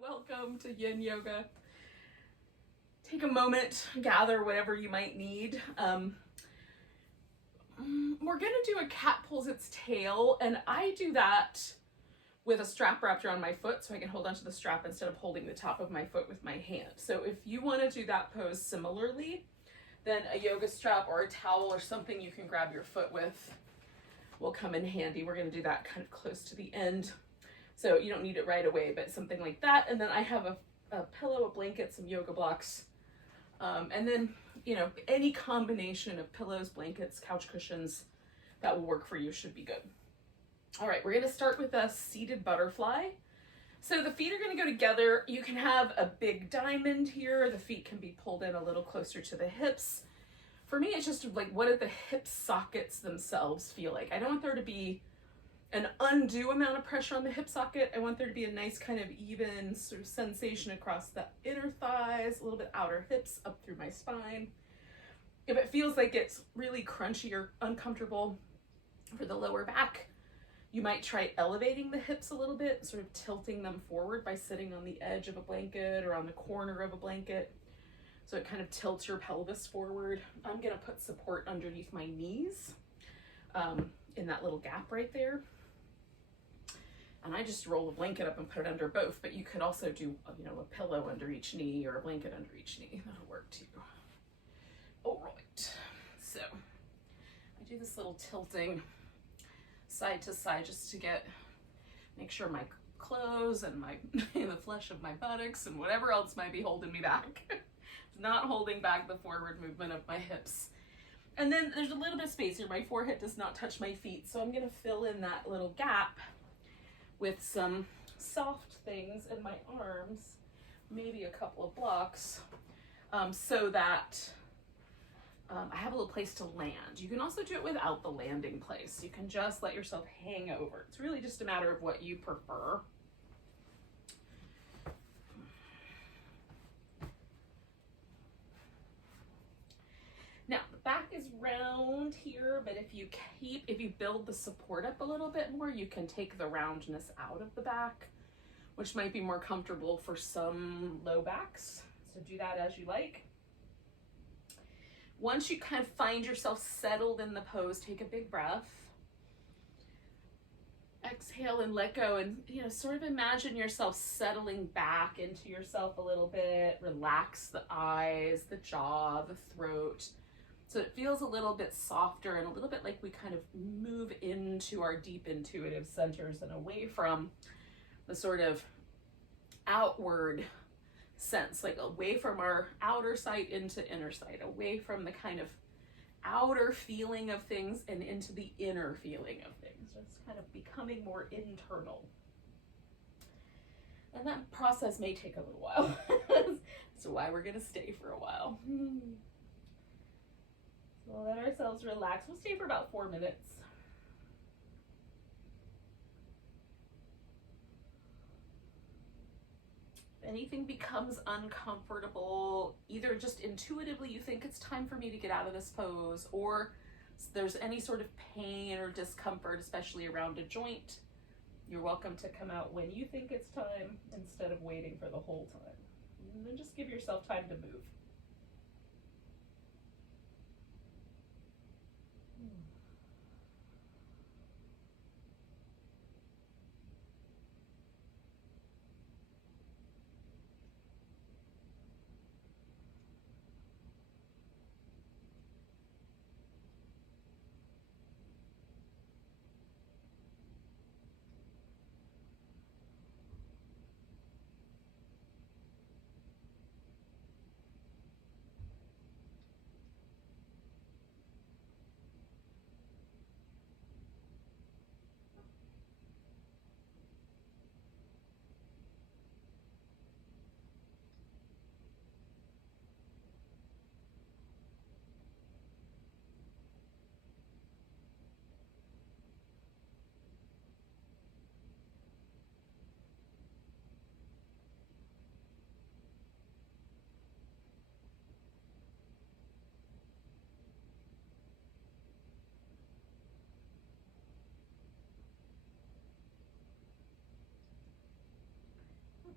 Welcome to Yin Yoga. Take a moment, gather whatever you might need. We're gonna do a cat pulls its tail, and I do that with a strap wrapped around my foot so I can hold onto the strap instead of holding the top of my foot with my hand. So if you want to do that pose similarly, then a yoga strap or a towel or something you can grab your foot with will come in handy. We're going to do that kind of close to the end, so you don't need it right away, but something like that. And then I have a pillow, a blanket, some yoga blocks, and then, you know, any combination of pillows, blankets, couch cushions that will work for you should be good. All right, we're going to start with a seated butterfly. So the feet are going to go together. You can have a big diamond here. The feet can be pulled in a little closer to the hips. For me, it's just like, what do the hip sockets themselves feel like? I don't want there to be an undue amount of pressure on the hip socket. I want there to be a nice kind of even sort of sensation across the inner thighs, a little bit outer hips up through my spine. If it feels like it's really crunchy or uncomfortable for the lower back, you might try elevating the hips a little bit, sort of tilting them forward by sitting on the edge of a blanket or on the corner of a blanket. So it kind of tilts your pelvis forward. I'm gonna put support underneath my knees in that little gap right there. And I just roll the blanket up and put it under both, but you could also do, you know, a pillow under each knee or a blanket under each knee. That'll work too. All right, so I do this little tilting side to side just to make sure my clothes and the flesh of my buttocks and whatever else might be holding me back not holding back the forward movement of my hips. And then there's a little bit of space here. My forehead does not touch my feet, so I'm going to fill in that little gap with some soft things in my arms, maybe a couple of blocks, so that I have a little place to land. You can also do it without the landing place. You can just let yourself hang over. It's really just a matter of what you prefer. Now, the back is round here, but if you build the support up a little bit more, you can take the roundness out of the back, which might be more comfortable for some low backs. So do that as you like. Once you kind of find yourself settled in the pose, take a big breath. Exhale and let go, and, you know, sort of imagine yourself settling back into yourself a little bit. Relax the eyes, the jaw, the throat. So it feels a little bit softer and a little bit like we kind of move into our deep intuitive centers and away from the sort of outward sense, like away from our outer sight into inner sight, away from the kind of outer feeling of things and into the inner feeling of things. Just kind of becoming more internal. And that process may take a little while. That's why we're going to stay for a while. We'll let ourselves relax. We'll stay for about 4 minutes. If anything becomes uncomfortable, either just intuitively you think it's time for me to get out of this pose, or there's any sort of pain or discomfort, especially around a joint, you're welcome to come out when you think it's time instead of waiting for the whole time. And then just give yourself time to move.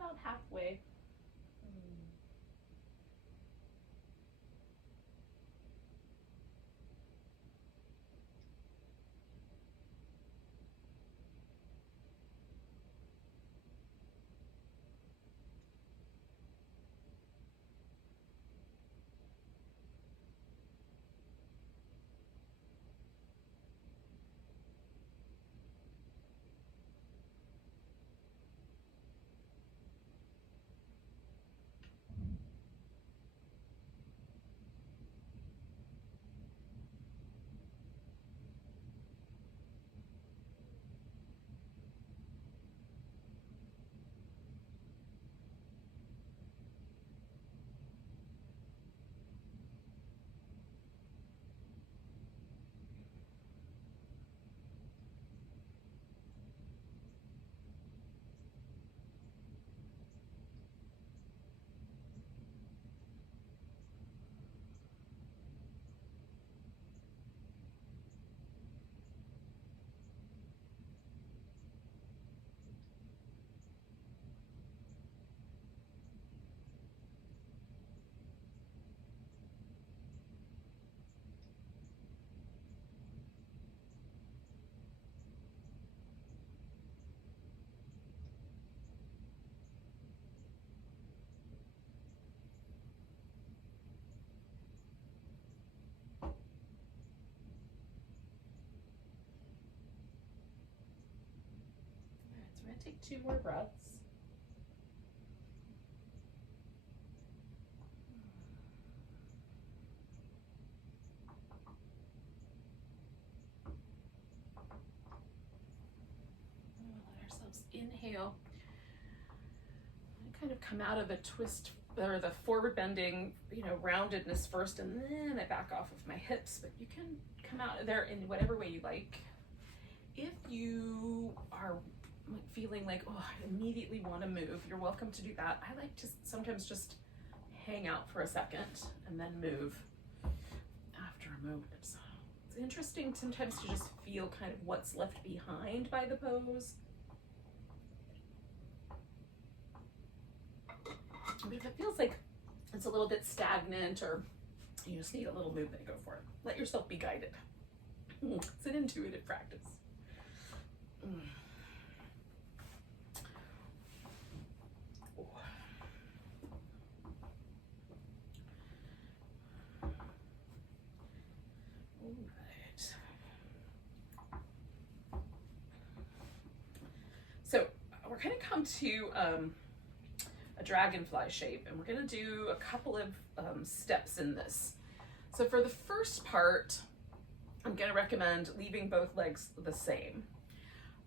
about halfway. We're going to take 2 more breaths. Let ourselves inhale. And kind of come out of the twist or the forward bending, roundedness first, and then I back off of my hips, but you can come out of there in whatever way you like. If you are feeling like, oh, I immediately want to move, you're welcome to do that. I like to sometimes just hang out for a second and then move after a moment. So it's interesting sometimes to just feel kind of what's left behind by the pose. But if it feels like it's a little bit stagnant or you just need a little movement, go for it. Let yourself be guided. It's an intuitive practice. So we're going to come to a dragonfly shape, and we're going to do a couple of steps in this. So for the first part, I'm going to recommend leaving both legs the same.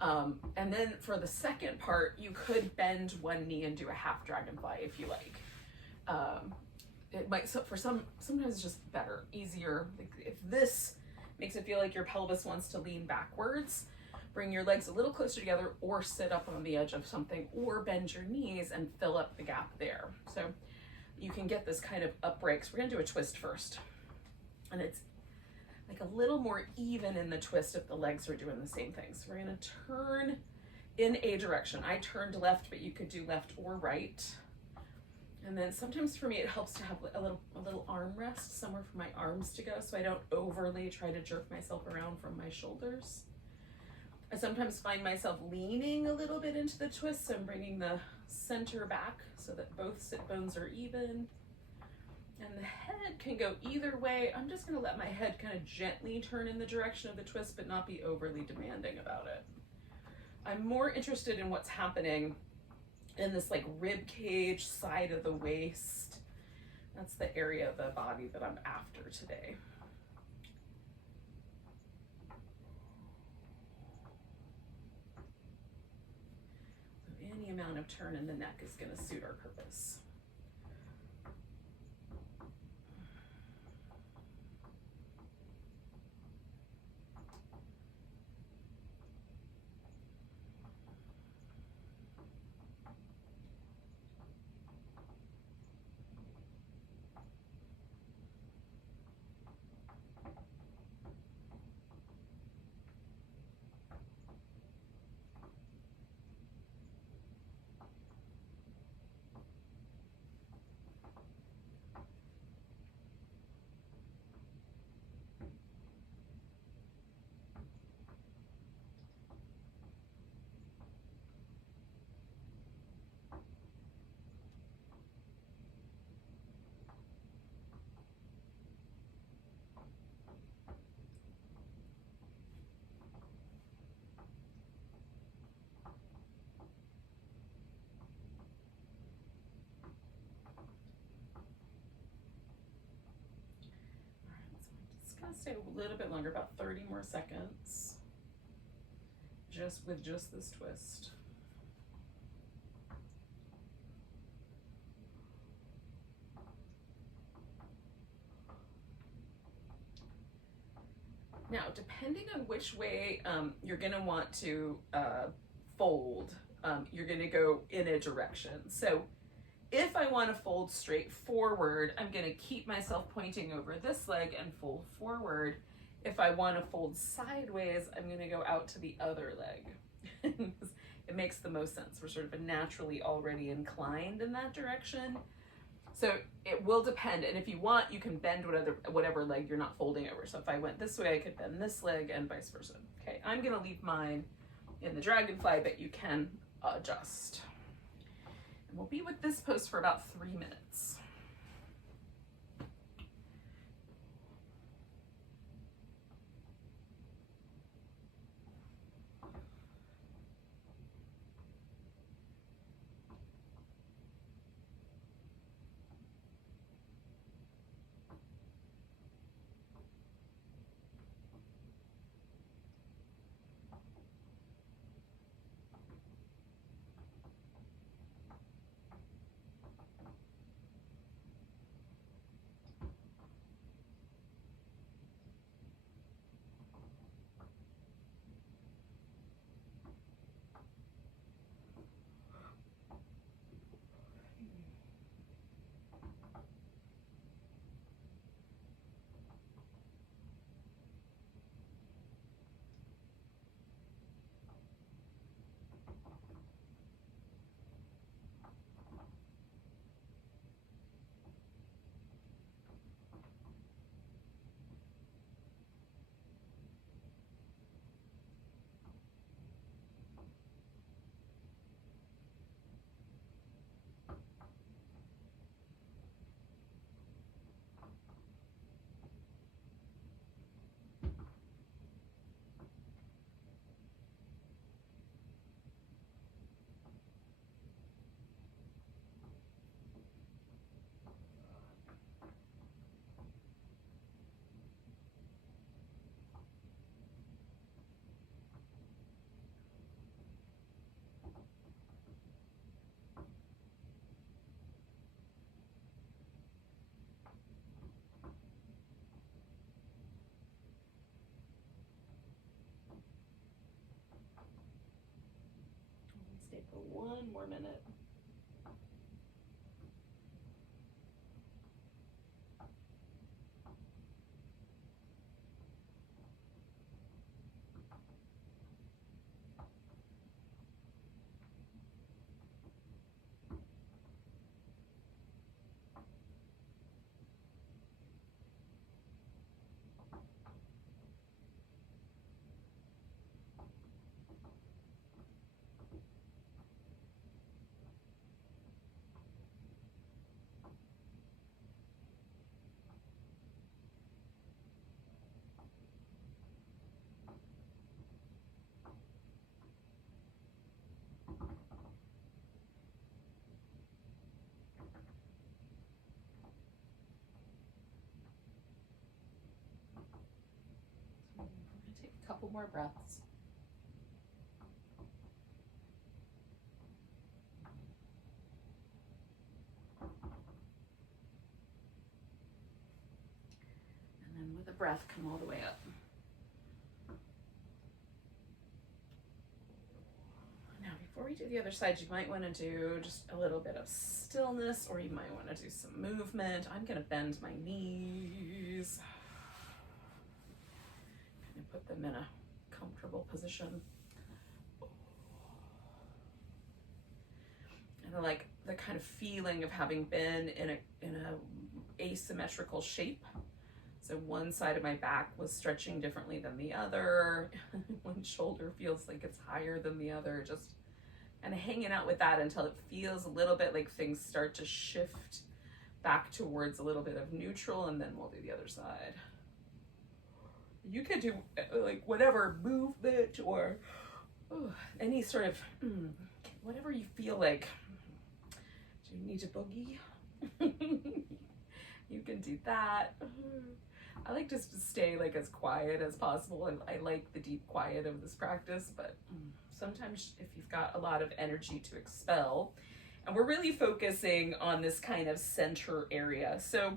And then for the second part, you could bend one knee and do a half dragonfly if you like. It might, so for sometimes it's just better, easier. Like if this makes it feel like your pelvis wants to lean backwards, bring your legs a little closer together or sit up on the edge of something or bend your knees and fill up the gap there. So you can get this kind of up breaks. We're gonna do a twist first. And it's like a little more even in the twist if the legs are doing the same thing. So we're gonna turn in a direction. I turned left, but you could do left or right. And then sometimes for me, it helps to have a little arm rest, somewhere for my arms to go, so I don't overly try to jerk myself around from my shoulders. I sometimes find myself leaning a little bit into the twist, so I'm bringing the center back so that both sit bones are even. And the head can go either way. I'm just gonna let my head kind of gently turn in the direction of the twist, but not be overly demanding about it. I'm more interested in what's happening in this like rib cage, side of the waist. That's the area of the body that I'm after today. So any amount of turn in the neck is going to suit our purpose. stay a little bit longer, about 30 more seconds, with just this twist. Now, depending on which way you're going to want to fold, you're going to go in a direction. So if I want to fold straight forward, I'm going to keep myself pointing over this leg and fold forward. If I want to fold sideways, I'm going to go out to the other leg. It makes the most sense. We're sort of naturally already inclined in that direction. So it will depend, and if you want, you can bend whatever leg you're not folding over. So if I went this way, I could bend this leg and vice versa. Okay, I'm gonna leave mine in the dragonfly, but you can adjust. And we'll be with this pose for about 3 minutes. Stay for 1 more minute. Take a couple more breaths. And then with a breath, come all the way up. Now, before we do the other side, you might want to do just a little bit of stillness, or you might want to do some movement. I'm going to bend my knees. Put them in a comfortable position. And I like the kind of feeling of having been in a asymmetrical shape. So one side of my back was stretching differently than the other. One shoulder feels like it's higher than the other. Just kind of hanging out with that until it feels a little bit like things start to shift back towards a little bit of neutral, and then we'll do the other side. You could do like whatever movement or any sort of whatever you feel like. Do you need to boogie? You can do that. I like just to stay like as quiet as possible. I like the deep quiet of this practice, but sometimes if you've got a lot of energy to expel, and we're really focusing on this kind of center area. So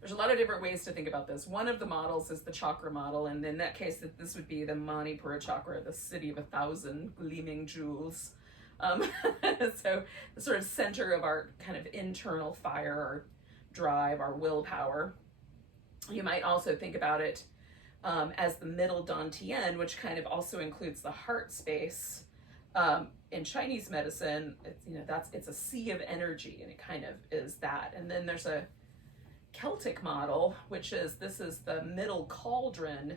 there's a lot of different ways to think about this. One of the models is the chakra model, and in that case, this would be the Manipura chakra, the city of 1,000 gleaming jewels. So the sort of center of our kind of internal fire, our drive, our willpower. You might also think about it as the middle dantian, which kind of also includes the heart space. In Chinese medicine, it's a sea of energy, and it kind of is that. And then there's a Celtic model, which is the middle cauldron,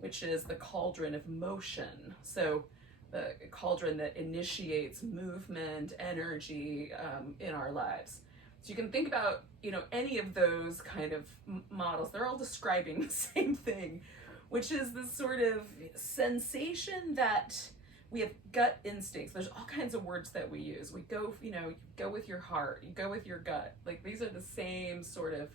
which is the cauldron of motion. So the cauldron that initiates movement, energy in our lives. So you can think about, any of those kind of models. They're all describing the same thing, which is this sort of sensation that we have gut instincts. There's all kinds of words that we use. We go, you go with your heart, you go with your gut. Like these are the same sort of,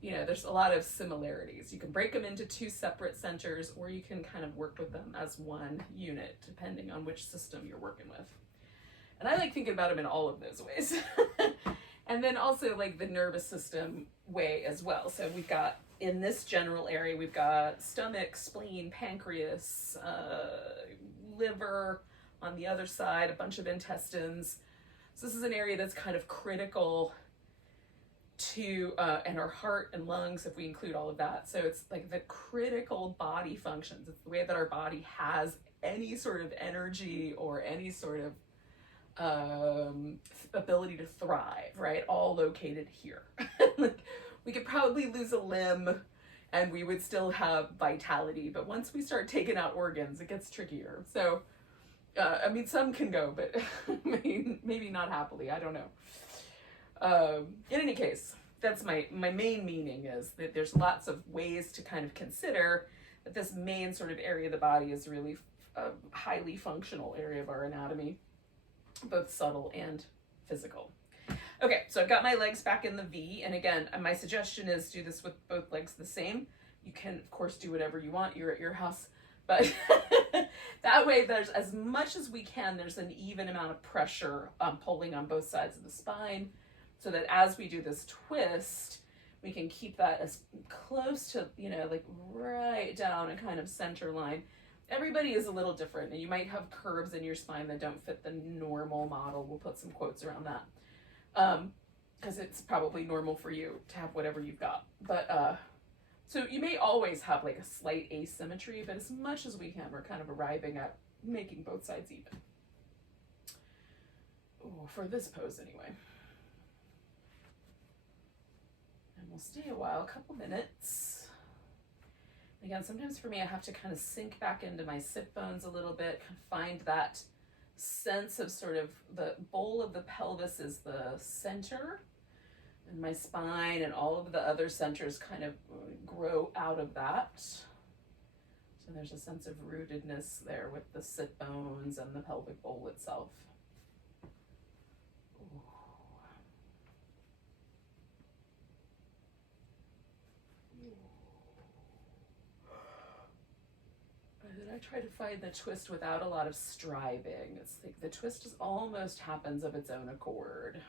there's a lot of similarities. You can break them into two separate centers, or you can kind of work with them as one unit, depending on which system you're working with. And I like thinking about them in all of those ways. And then also like the nervous system way as well. So we've got, in this general area, we've got stomach, spleen, pancreas, liver on the other side, a bunch of intestines. So this is an area that's kind of critical to, and our heart and lungs, if we include all of that. So it's like the critical body functions. It's the way that our body has any sort of energy or any sort of ability to thrive, right? All located here. Like we could probably lose a limb and we would still have vitality, but once we start taking out organs, it gets trickier. So, some can go, but maybe not happily. I don't know. In any case, that's my main meaning is that there's lots of ways to kind of consider that this main sort of area of the body is really a highly functional area of our anatomy, both subtle and physical. Okay, so I've got my legs back in the V, and again, my suggestion is do this with both legs the same. You can, of course, do whatever you want. You're at your house, but that way there's, as much as we can, there's an even amount of pressure pulling on both sides of the spine, so that as we do this twist, we can keep that as close to, like right down a kind of center line. Everybody is a little different, and you might have curves in your spine that don't fit the normal model. We'll put some quotes around that. Because it's probably normal for you to have whatever you've got. But, so you may always have like a slight asymmetry, but as much as we can, we're kind of arriving at making both sides even. Ooh, for this pose anyway. And we'll stay a while, a couple minutes. Again, sometimes for me, I have to kind of sink back into my sit bones a little bit, kind of find that sense of sort of the bowl of the pelvis is the center, and my spine and all of the other centers kind of grow out of that. So there's a sense of rootedness there with the sit bones and the pelvic bowl itself. Ooh. And I try to find the twist without a lot of striving. It's like the twist almost happens of its own accord.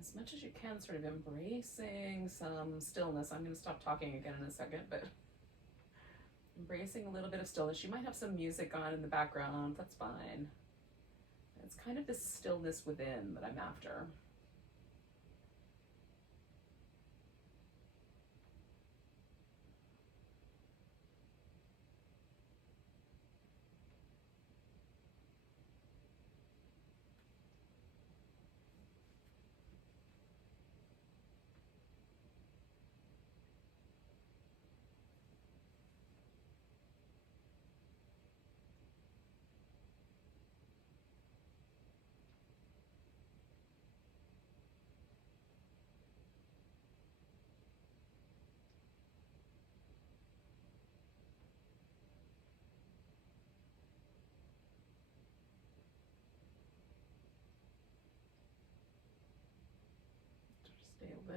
As much as you can, sort of embracing some stillness. I'm going to stop talking again in a second, but embracing a little bit of stillness. You might have some music on in the background. That's fine. It's kind of this stillness within that I'm after.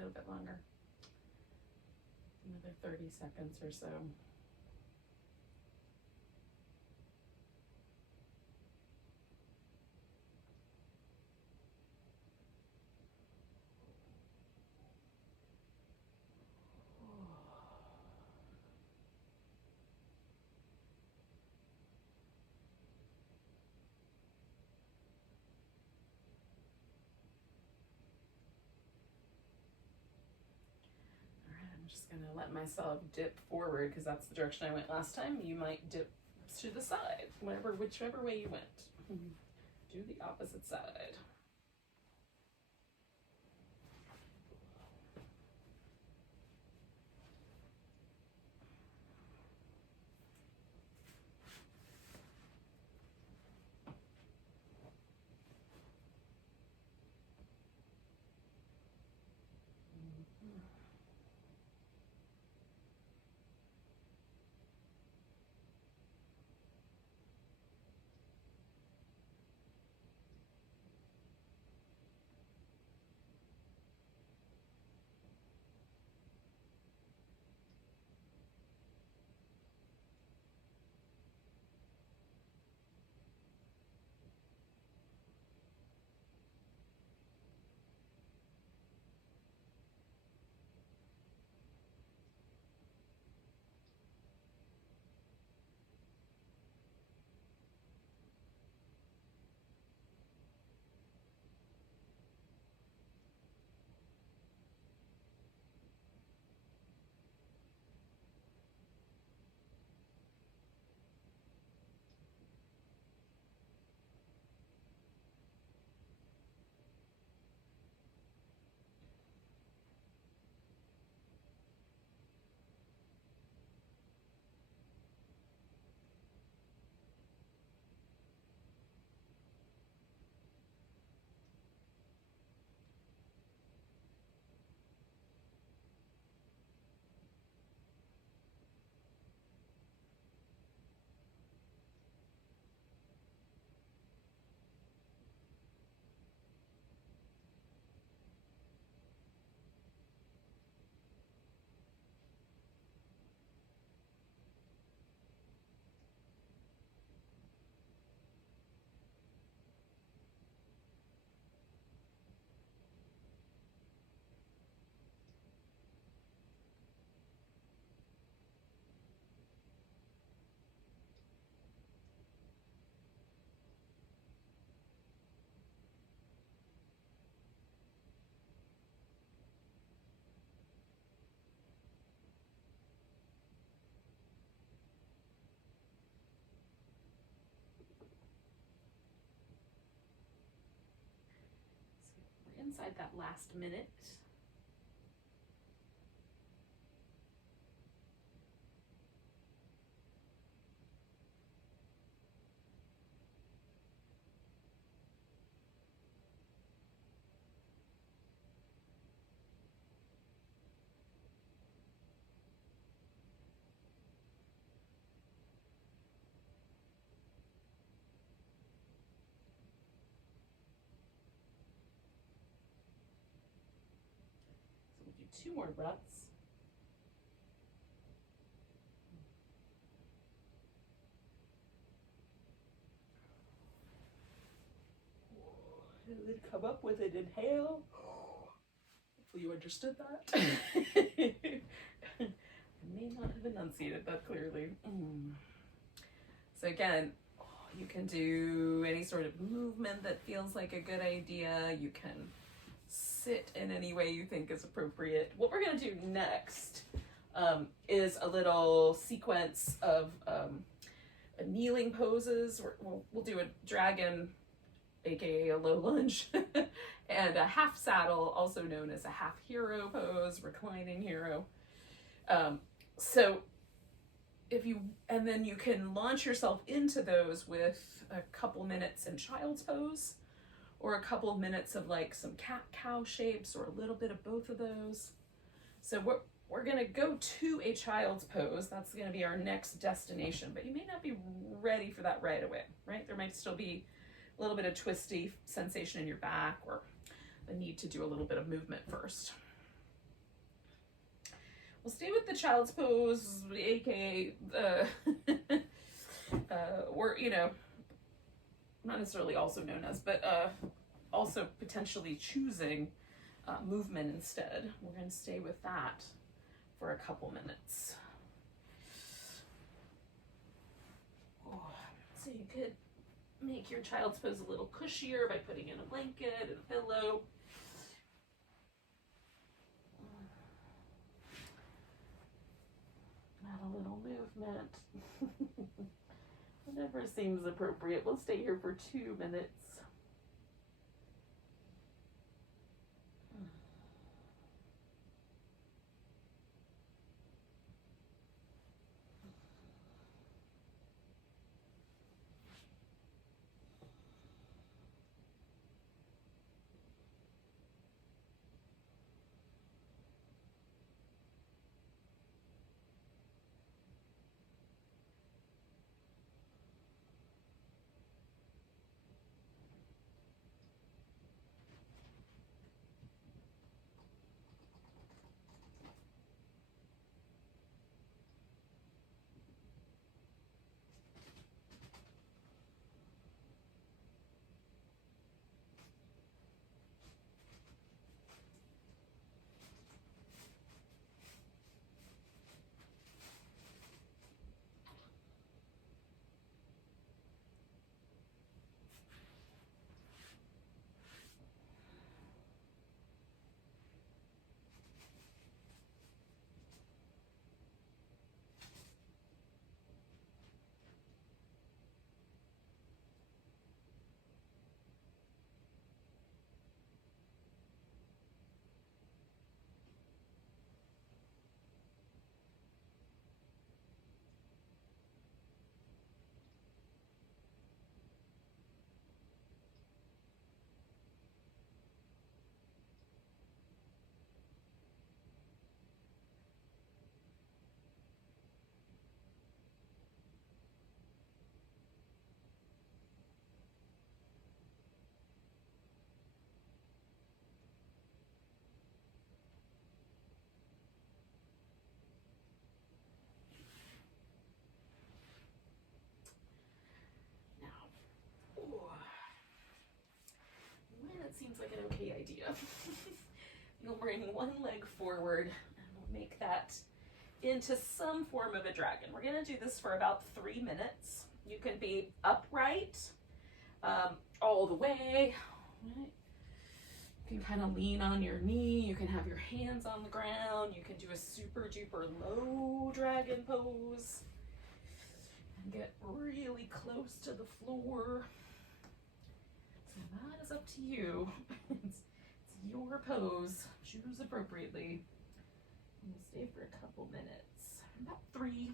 little bit longer. Another 30 seconds or so. I'm just gonna let myself dip forward because that's the direction I went last time. You might dip to the side, whichever way you went. Do the opposite side. So we're inside that last minute. Two more breaths. And then come up with an inhale. Hopefully you understood that. I may not have enunciated that clearly. So again, you can do any sort of movement that feels like a good idea. You can sit in any way you think is appropriate. What we're going to do next is a little sequence of kneeling poses. We'll do a dragon, aka a low lunge, and a half saddle, also known as a half hero pose, reclining hero. So and then you can launch yourself into those with a couple minutes in child's pose, or a couple of minutes of like some cat-cow shapes, or a little bit of both of those. So we're gonna go to a child's pose. That's gonna be our next destination, but you may not be ready for that right away, right? There might still be a little bit of twisty sensation in your back, or the need to do a little bit of movement first. we'll stay with the child's pose, aka or not necessarily also known as, but also potentially choosing movement instead. We're going to stay with that for a couple minutes. So you could make your child's pose a little cushier by putting in a blanket and a pillow. Add a little movement. Whatever seems appropriate. We'll stay here for 2 minutes. Seems like an okay idea. You'll bring one leg forward and we'll make that into some form of a dragon. We're going to do this for about 3 minutes. You can be upright all the way. Right? You can kind of lean on your knee. You can have your hands on the ground. You can do a super duper low dragon pose and get really close to the floor. That is up to you. It's your pose. Choose appropriately. And we'll stay for a couple minutes. About 3.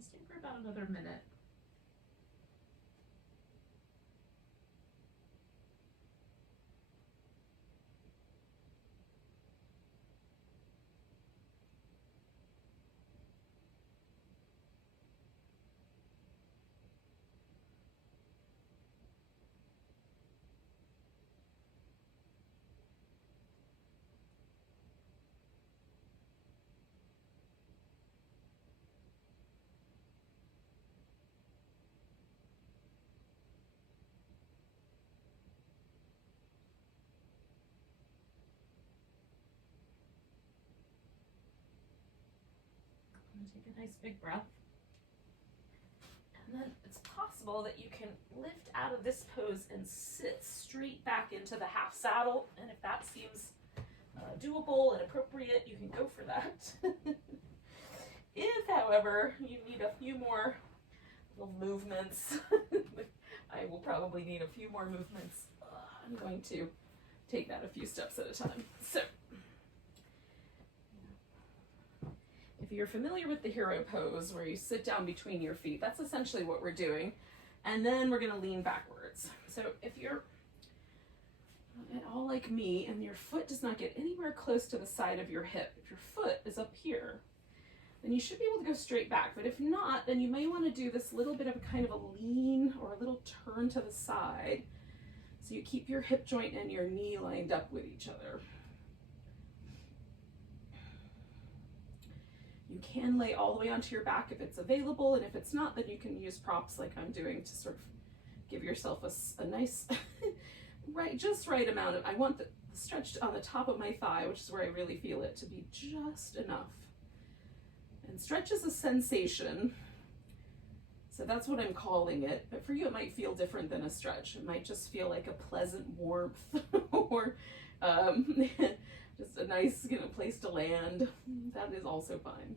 Stay for about another minute. Take a nice big breath. And then it's possible that you can lift out of this pose and sit straight back into the half saddle. And if that seems doable and appropriate, you can go for that. If, however, you need a few more little movements, I will probably need a few more movements. I'm going to take that a few steps at a time. So, if you're familiar with the hero pose where you sit down between your feet, that's essentially what we're doing. And then we're going to lean backwards. So if you're at all like me and your foot does not get anywhere close to the side of your hip, if your foot is up here, then you should be able to go straight back. But if not, then you may want to do this little bit of a kind of a lean or a little turn to the side. So you keep your hip joint and your knee lined up with each other. You can lay all the way onto your back if it's available, and if it's not, then you can use props like I'm doing to sort of give yourself a nice, just right amount of, I want the stretch on the top of my thigh, which is where I really feel it, to be just enough. And stretch is a sensation, so that's what I'm calling it. But for you, it might feel different than a stretch. It might just feel like a pleasant warmth or just a nice, place to land. That is also fine.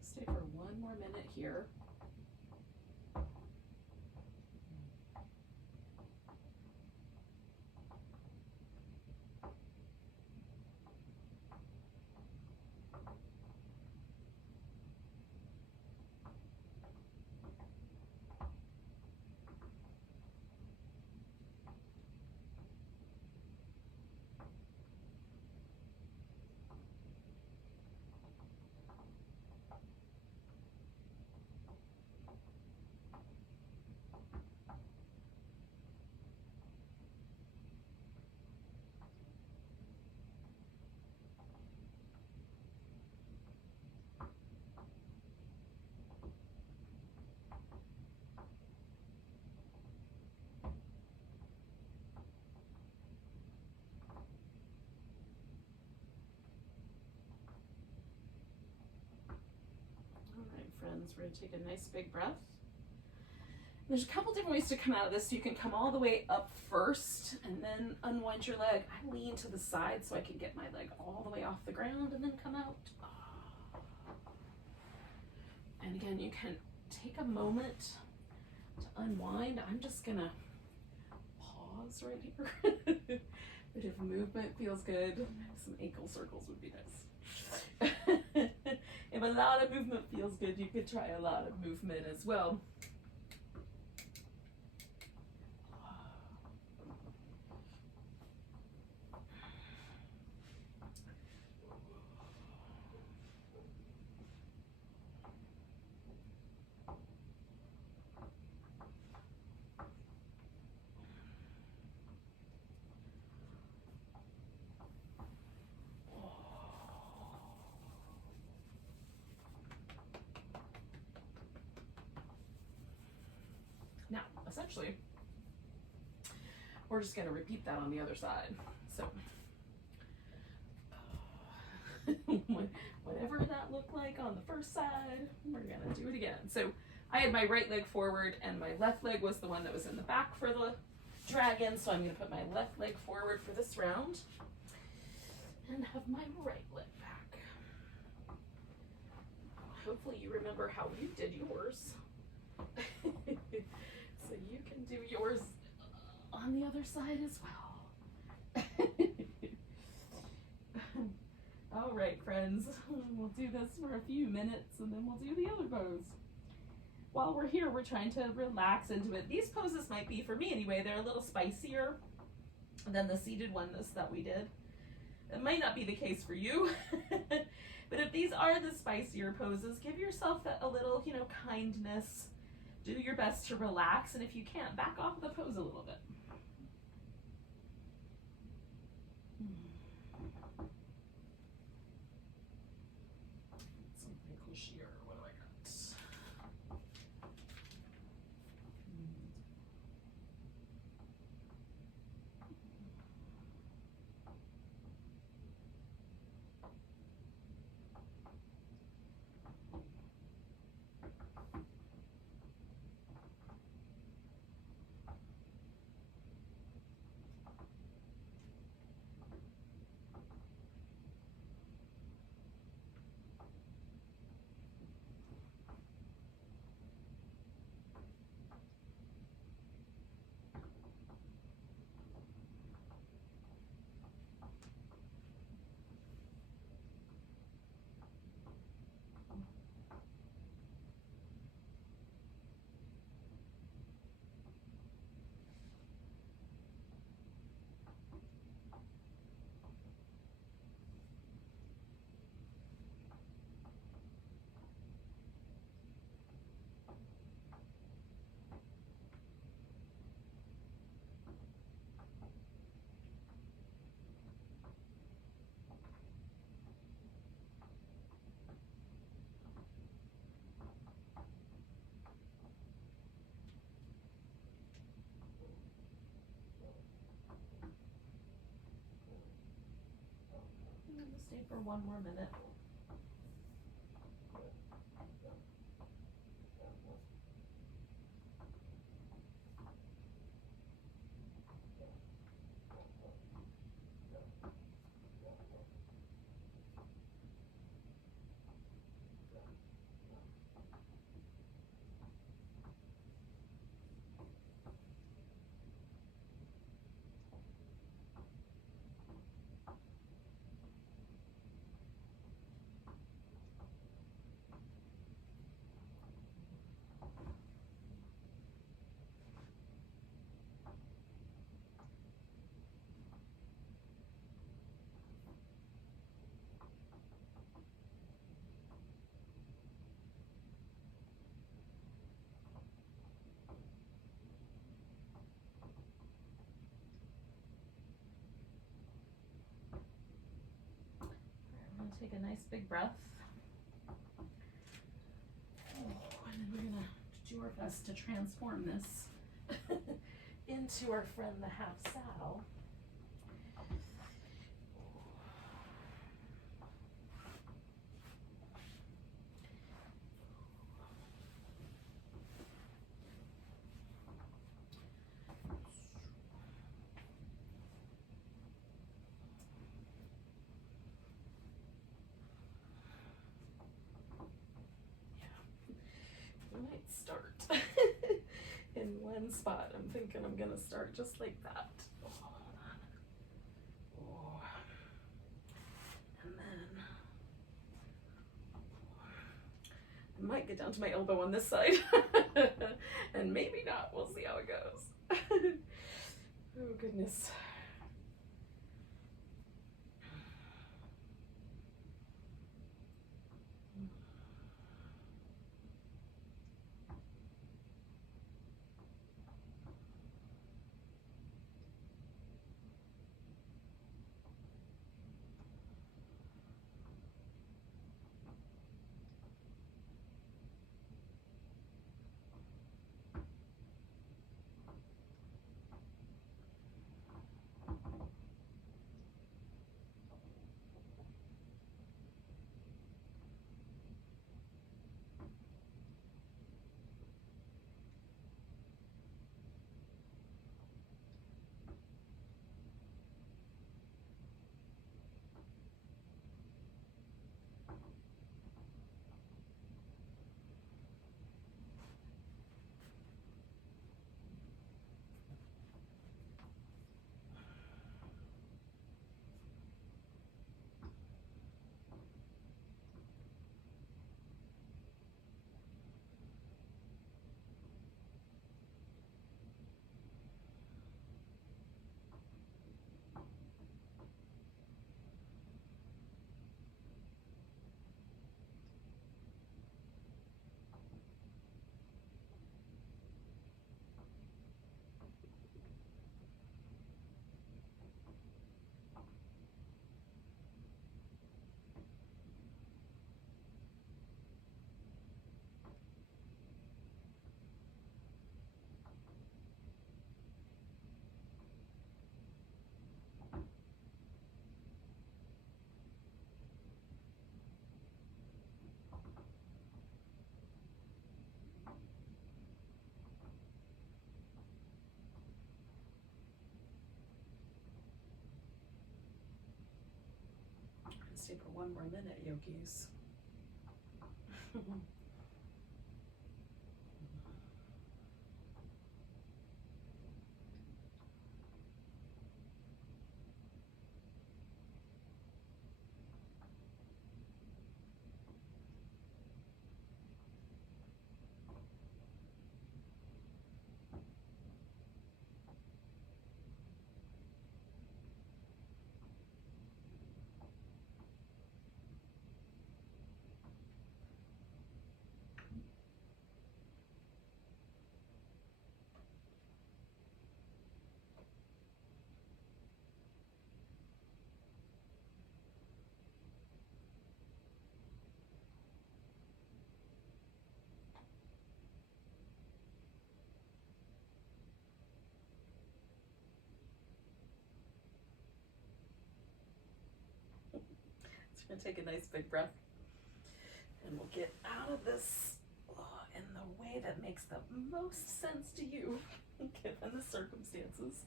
Stay for one more minute here. Friends, we're going to take a nice big breath. There's a couple different ways to come out of this. You can come all the way up first and then unwind your leg. I lean to the side so I can get my leg all the way off the ground and then come out. And again, you can take a moment to unwind. I'm just going to pause right here. But if movement feels good, some ankle circles would be nice. If a lot of movement feels good, you could try a lot of movement as well. Essentially, we're just going to repeat that on the other side. So whatever that looked like on the first side, we're going to do it again. So I had my right leg forward and my left leg was the one that was in the back for the dragon. So I'm going to put my left leg forward for this round and have my right leg back. Hopefully you remember how you did yours. So you can do yours on the other side as well. All right, friends, we'll do this for a few minutes and then we'll do the other pose. While we're here, we're trying to relax into it. These poses might be, for me anyway, they're a little spicier than the seated oneness that we did. It might not be the case for you, but if these are the spicier poses, give yourself a little, kindness. Do your best to relax, and if you can't, back off the pose a little bit. Something cushier. What do I got? Stay for one more minute. Take a nice big breath. And then we're going to do our best to transform this into our friend the half saddle. Might start in one spot. I'm thinking I'm gonna start just like that. Oh, hold on. Oh. And then I might get down to my elbow on this side. And maybe not. We'll see how it goes. Oh goodness. stay for one more minute, yogis. And take a nice big breath, and we'll get out of this in the way that makes the most sense to you given the circumstances.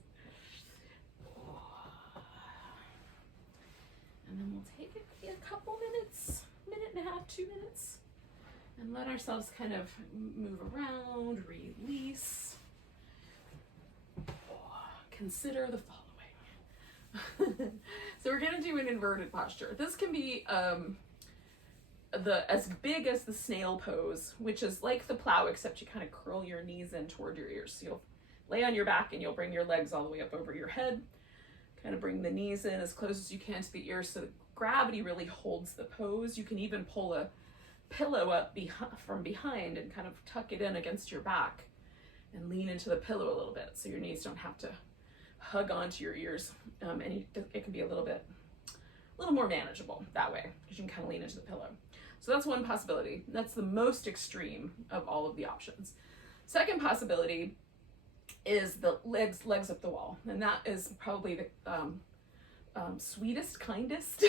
And then we'll take a couple minutes, minute and a half, 2 minutes, and let ourselves kind of move around, release. Consider the following. So we're going to do an inverted posture. This can be as big as the snail pose, which is like the plow, except you kind of curl your knees in toward your ears. So you'll lay on your back and you'll bring your legs all the way up over your head. Kind of bring the knees in as close as you can to the ears so that gravity really holds the pose. You can even pull a pillow up from behind and kind of tuck it in against your back and lean into the pillow a little bit so your knees don't have to hug onto your ears, and it can be a little more manageable that way because you can kind of lean into the pillow. So that's one possibility. That's the most extreme of all of the options. Second possibility is the legs up the wall, and that is probably the sweetest, kindest,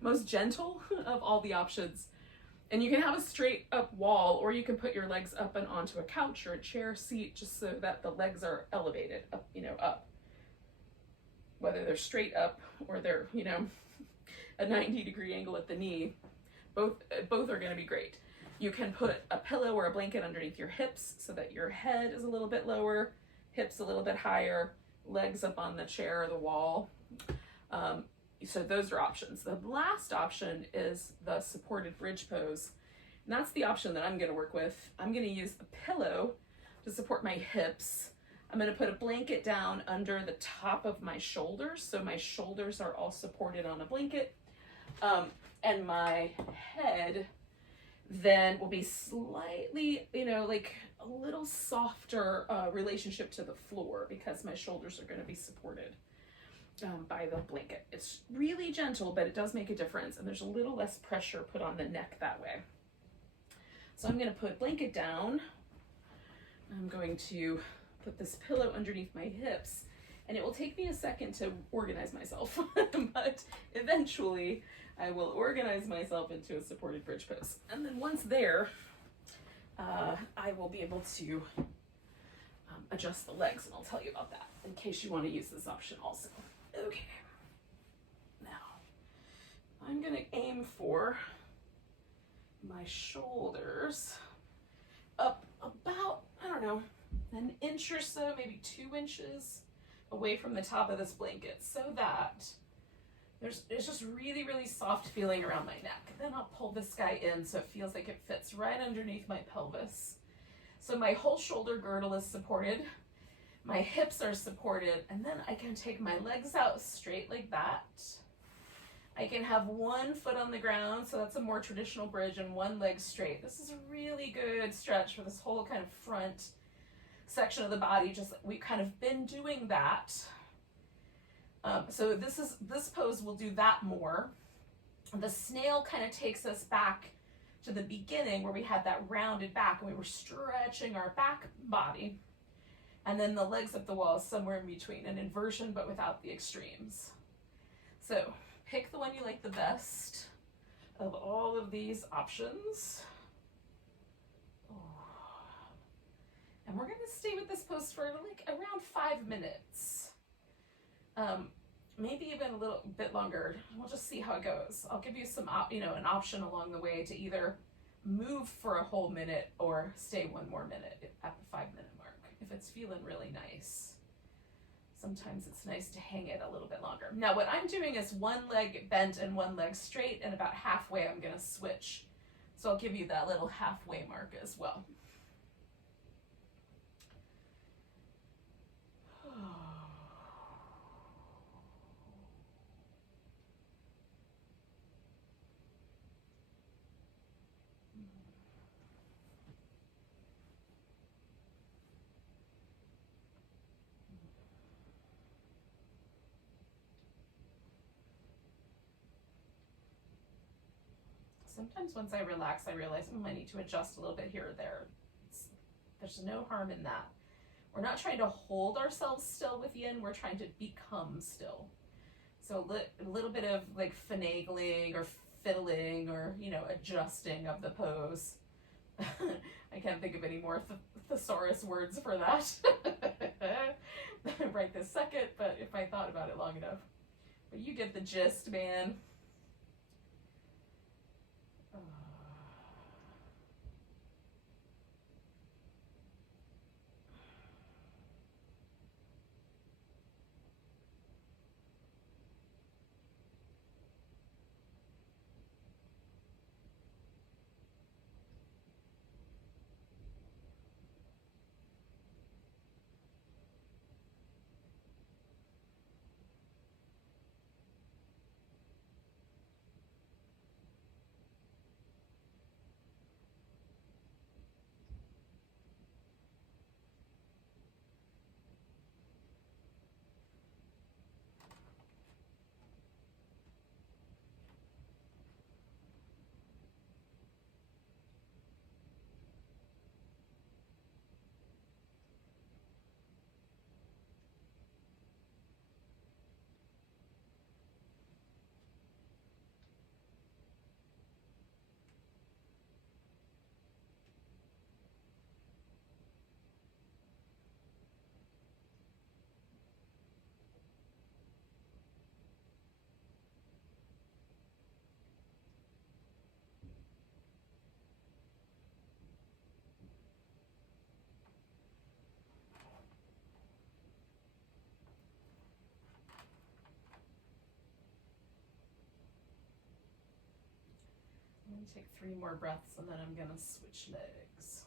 most gentle of all the options. And you can have a straight up wall, or you can put your legs up and onto a couch or a chair seat just so that the legs are elevated up, up. Whether they're straight up or they're, a 90-degree angle at the knee, both are going to be great. You can put a pillow or a blanket underneath your hips so that your head is a little bit lower, hips a little bit higher, legs up on the chair or the wall. So those are options. The last option is the supported bridge pose. And that's the option that I'm going to work with. I'm going to use the pillow to support my hips. I'm going to put a blanket down under the top of my shoulders. So my shoulders are all supported on a blanket. And my head then will be slightly, like a little softer relationship to the floor because my shoulders are going to be supported by the blanket. It's really gentle, but it does make a difference, and there's a little less pressure put on the neck that way. So I'm going to put blanket down. I'm going to put this pillow underneath my hips, and it will take me a second to organize myself, but eventually I will organize myself into a supported bridge pose. And then once there, I will be able to adjust the legs, and I'll tell you about that in case you want to use this option also. Okay, now I'm going to aim for my shoulders up about, an inch or so, maybe 2 inches away from the top of this blanket so that it's just really, really soft feeling around my neck. Then I'll pull this guy in so it feels like it fits right underneath my pelvis. So my whole shoulder girdle is supported. My hips are supported, and then I can take my legs out straight like that. I can have one foot on the ground, so that's a more traditional bridge, and one leg straight. This is a really good stretch for this whole kind of front section of the body. Just we've kind of been doing that. So this pose will do that more. The snail kind of takes us back to the beginning where we had that rounded back and we were stretching our back body. And then the legs up the wall is somewhere in between, an inversion but without the extremes. So pick the one you like the best of all of these options. And we're going to stay with this pose for like around 5 minutes. maybe even a little bit longer. We'll just see how it goes. I'll give you some, an option along the way to either move for a whole minute or stay one more minute at the 5-minute mark if it's feeling really nice. Sometimes it's nice to hang it a little bit longer. Now what I'm doing is one leg bent and one leg straight, and about halfway I'm going to switch. So I'll give you that little halfway mark as well. Sometimes once I relax, I realize I need to adjust a little bit here or there. There's no harm in that. We're not trying to hold ourselves still with yin, we're trying to become still. So a little bit of like finagling or fiddling or, adjusting of the pose. I can't think of any more thesaurus words for that right this second, but if I thought about it long enough. But you get the gist, man. I'm going to take 3 more breaths and then I'm going to switch legs.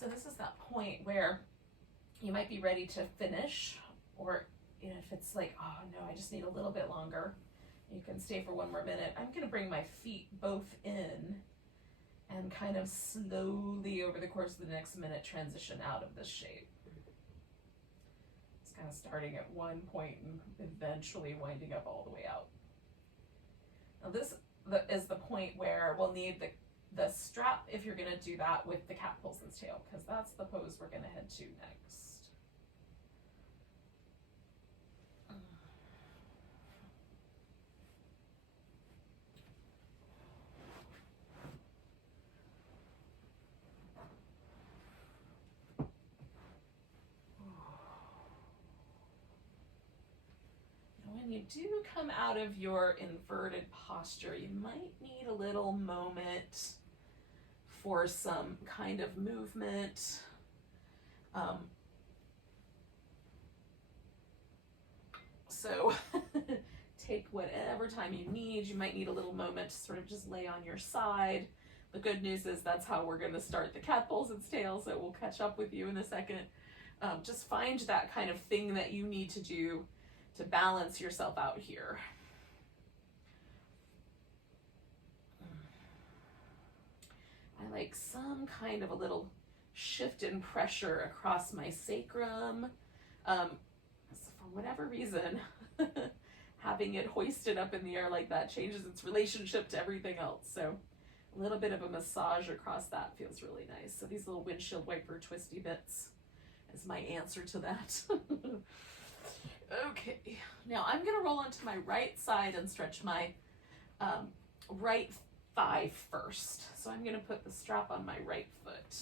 So this is that point where you might be ready to finish, or if it's like, oh no, I just need a little bit longer, you can stay for one more minute. I'm going to bring my feet both in and kind of slowly over the course of the next minute transition out of this shape. It's kind of starting at one point and eventually winding up all the way out. Now this is the point where we'll need the strap if you're going to do that with the cat pulls its tail, because that's the pose we're going to head to next. When you do come out of your inverted posture, you might need a little moment for some kind of movement. So take whatever time you need. You might need a little moment to sort of just lay on your side. The good news is that's how we're going to start the cat pulls its tail, so we'll catch up with you in a second. Just find that kind of thing that you need to do to balance yourself out here. I like some kind of a little shift in pressure across my sacrum. So for whatever reason, having it hoisted up in the air like that changes its relationship to everything else. So a little bit of a massage across that feels really nice. So these little windshield wiper twisty bits is my answer to that. Okay, now I'm going to roll onto my right side and stretch my right thigh first. So I'm going to put the strap on my right foot.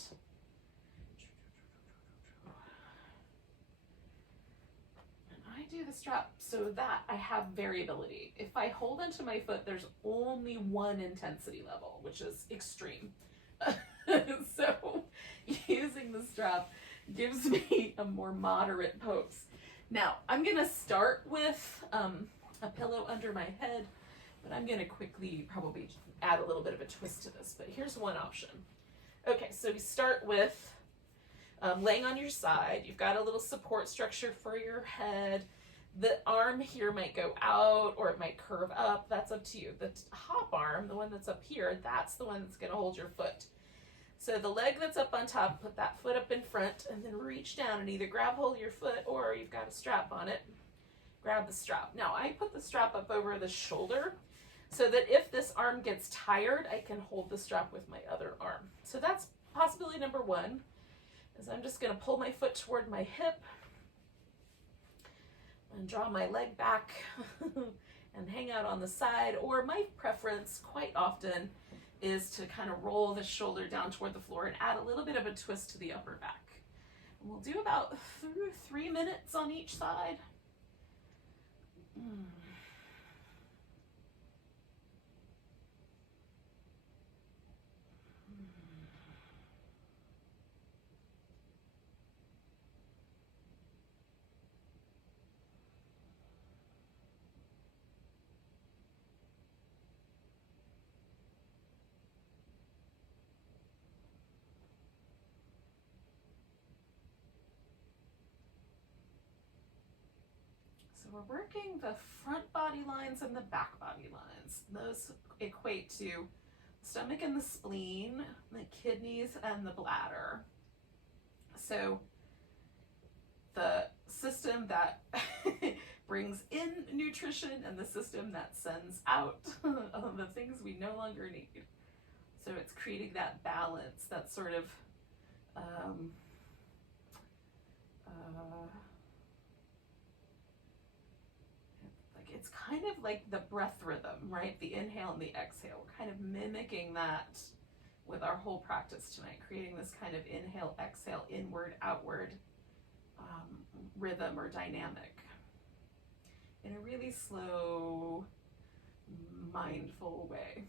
And I do the strap so that I have variability. If I hold onto my foot, there's only one intensity level, which is extreme. So using the strap gives me a more moderate pose. Now, I'm going to start with a pillow under my head, but I'm going to quickly probably add a little bit of a twist to this, but here's one option. Okay, so we start with laying on your side. You've got a little support structure for your head. The arm here might go out or it might curve up. That's up to you. The hop arm, the one that's up here, that's the one that's going to hold your foot. So the leg that's up on top, put that foot up in front and then reach down and either grab hold of your foot or you've got a strap on it. Grab the strap. Now I put the strap up over the shoulder so that if this arm gets tired, I can hold the strap with my other arm. So that's possibility number one, is I'm just going to pull my foot toward my hip and draw my leg back and hang out on the side. Or my preference quite often is to kind of roll the shoulder down toward the floor and add a little bit of a twist to the upper back. And we'll do about 3 minutes on each side. So we're working the front body lines and the back body lines. Those equate to stomach and the spleen, the kidneys and the bladder. So the system that brings in nutrition and the system that sends out the things we no longer need. So it's creating that balance, that sort of it's kind of like the breath rhythm, right? The inhale and the exhale. We're kind of mimicking that with our whole practice tonight, creating this kind of inhale, exhale, inward, outward rhythm or dynamic in a really slow, mindful way.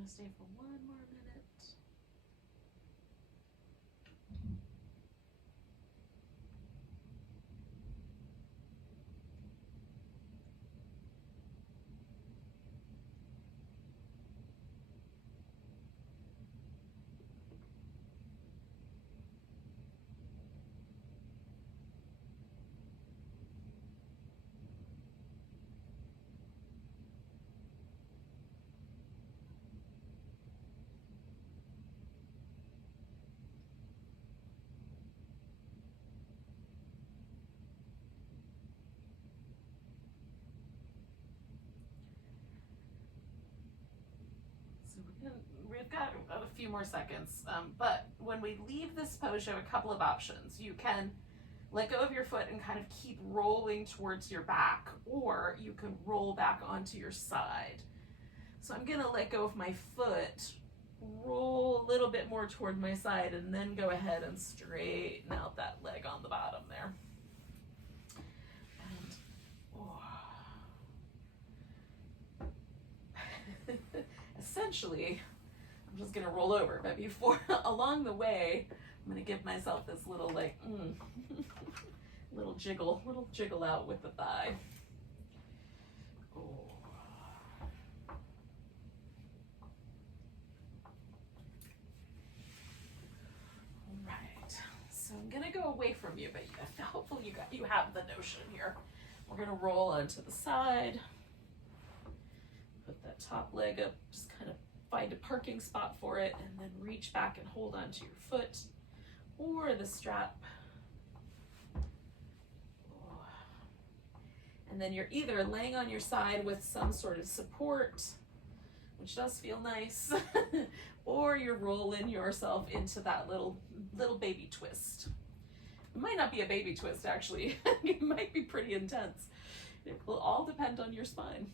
going to stay for one more minute. We've got a few more seconds, but when we leave this pose, you have a couple of options. You can let go of your foot and kind of keep rolling towards your back, or you can roll back onto your side. So I'm gonna let go of my foot, roll a little bit more toward my side, and then go ahead and straighten out that leg on the bottom there. And essentially, I'm just gonna roll over, but before, along the way, I'm gonna give myself this little like, little jiggle out with the thigh. Oh. All right, so I'm gonna go away from you, but hopefully you have the notion here. We're gonna roll onto the side. Put that top leg up, just kind of find a parking spot for it, and then reach back and hold onto your foot or the strap. And then you're either laying on your side with some sort of support, which does feel nice, or you're rolling yourself into that little baby twist. It might not be a baby twist, actually. It might be pretty intense. It will all depend on your spine.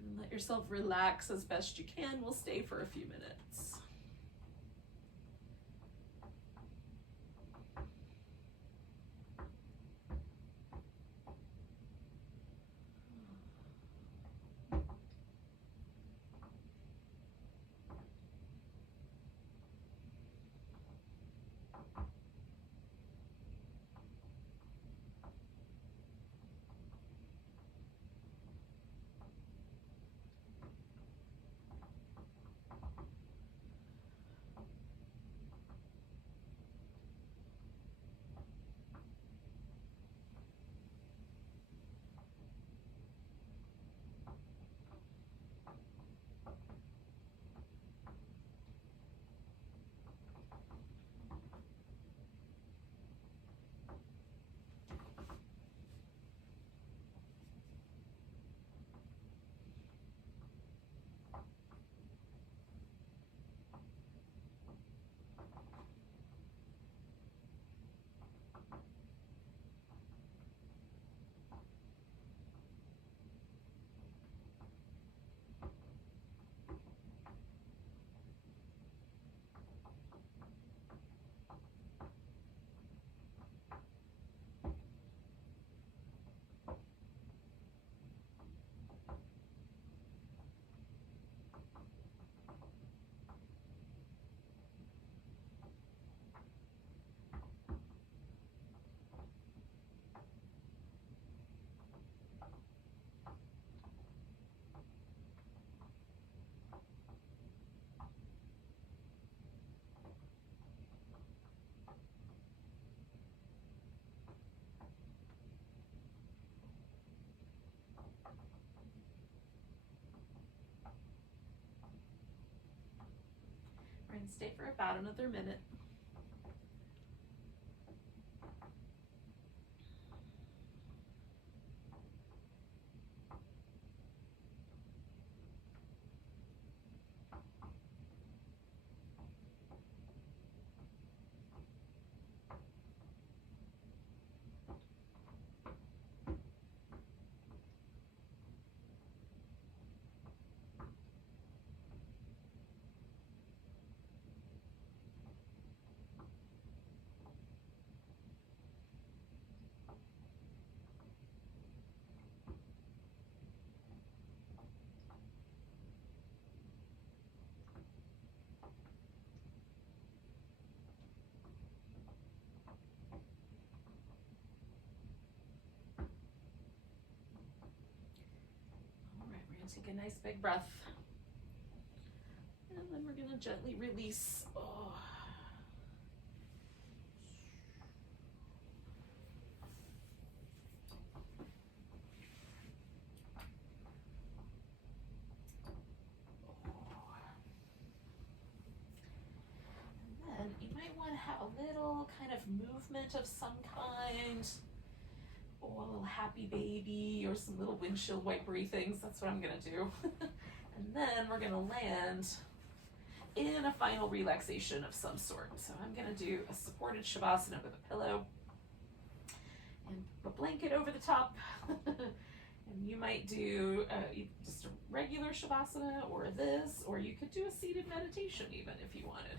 And let yourself relax as best you can. We'll stay for a few minutes. We're going to stay for about another minute. Take a nice big breath. And then we're going to gently release. Oh. And then you might want to have a little kind of movement of some kind. Or a little happy baby or some little windshield wipery things. That's what I'm going to do. And then we're going to land in a final relaxation of some sort. So I'm going to do a supported Shavasana with a pillow and a blanket over the top. And you might do just a regular Shavasana or this, or you could do a seated meditation even if you wanted.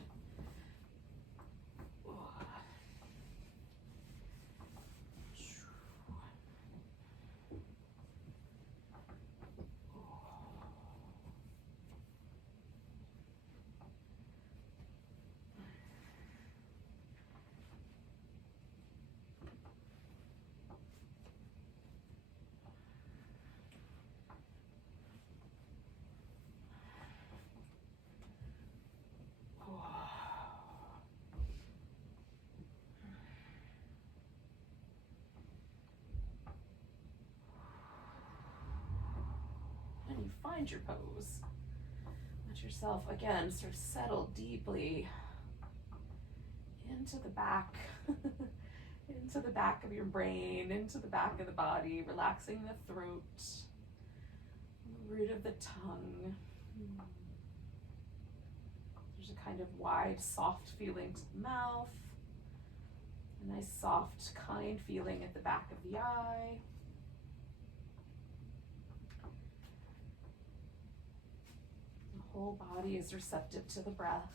When you find your pose, let yourself again sort of settle deeply into the back, into the back of your brain, into the back of the body, relaxing the throat, the root of the tongue. There's a kind of wide, soft feeling to the mouth, a nice, soft, kind feeling at the back of the eye. The whole body is receptive to the breath.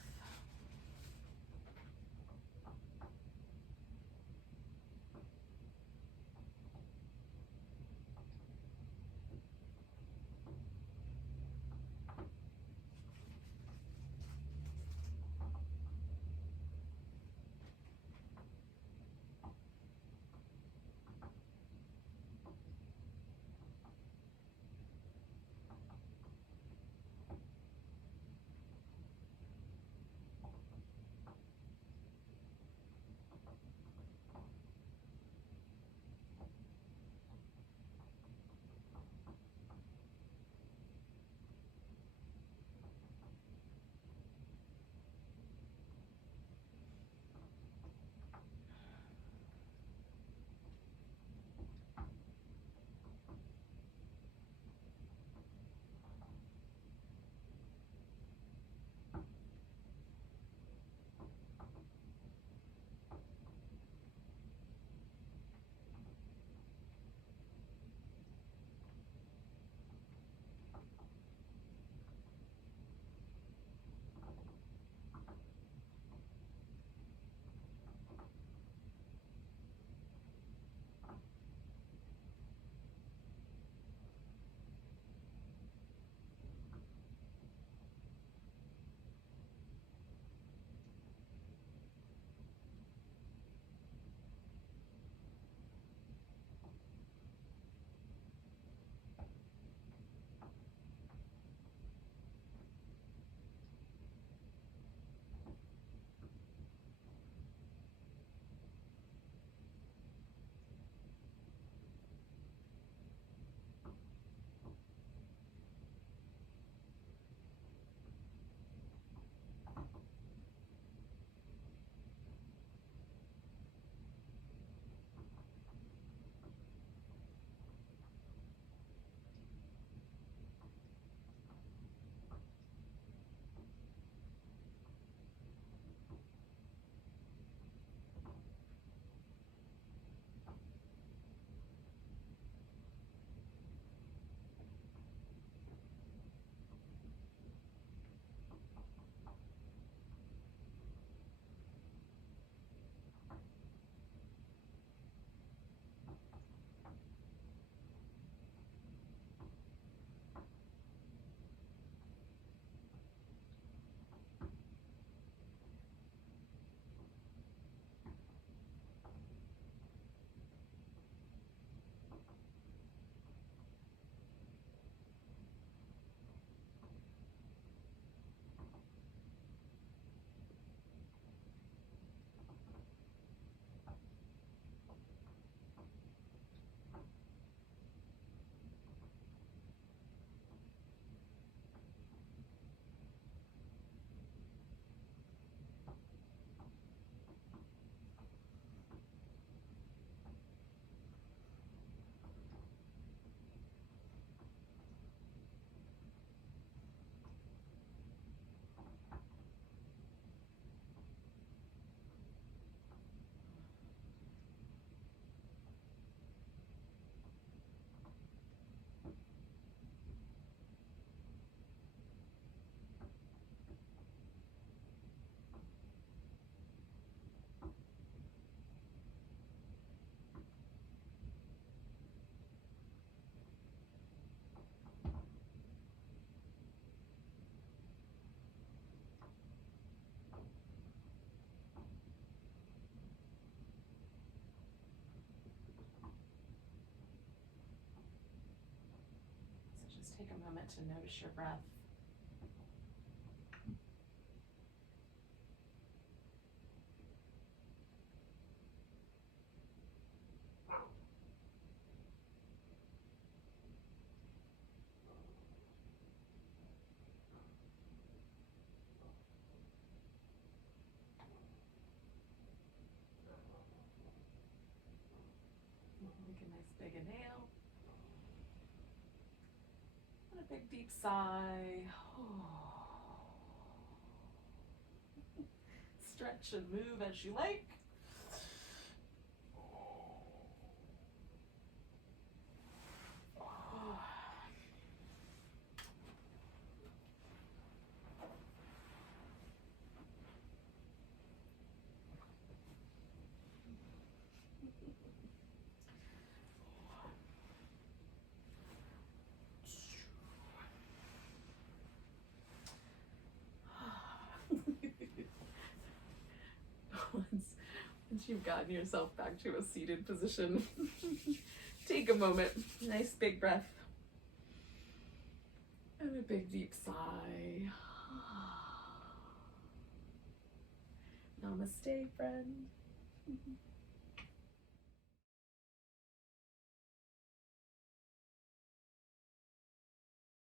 a moment to notice your breath. Make a nice big inhale. And a big deep sigh. Stretch and move as you like. Once you've gotten yourself back to a seated position, take a moment, nice big breath, and a big deep sigh. Namaste, friend.